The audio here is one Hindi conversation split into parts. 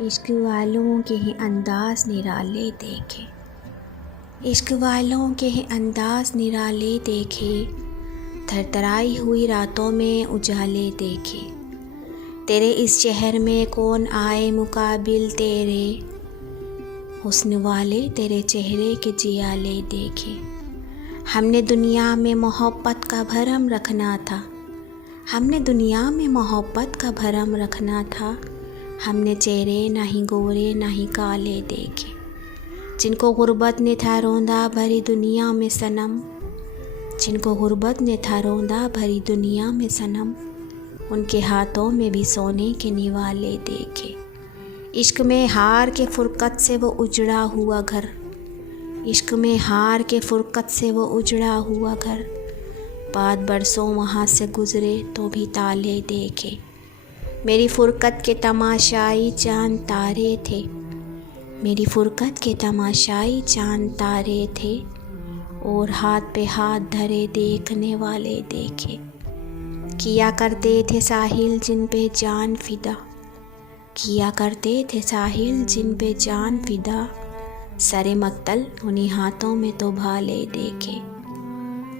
इश्क वालों के ही अंदाज़ निराले देखे, इश्क वालों के ही अंदाज़ निराले देखे, थरथराई हुई रातों में उजाले देखे। तेरे इस शहर में कौन आए मुकाबिल तेरे, हुस्न वाले तेरे चेहरे के जियाले देखे। हमने दुनिया में मोहब्बत का भरम रखना था, हमने दुनिया में मोहब्बत का भरम रखना था। हमने चेहरे ना ही गोरे ना ही काले देखे, जिनको गुर्बत ने था रौंदा भरी दुनिया में सनम, जिनको गुर्बत ने था रौंदा भरी दुनिया में सनम, उनके हाथों में भी सोने के निवाले देखे। इश्क में हार के फुरकत से वो उजड़ा हुआ घर, इश्क में हार के फुरकत से वो उजड़ा हुआ घर, बाद बरसों वहाँ से गुज़रे तो भी ताले देखे। मेरी फुरकत के तमाशाई चांद तारे थे, मेरी फुरकत के तमाशाई चांद तारे थे, और हाथ पे हाथ धरे देखने वाले देखे। किया करते थे साहिल जिन पे जान फिदा, किया करते थे साहिल जिन पे जान फिदा, सरे मक्तल उन्हीं हाथों में तो भाले देखे।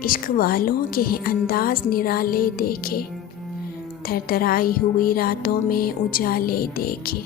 इश्क वालों के ही अंदाज़ निराले देखे, थरथराई हुई रातों में उजाले देखे।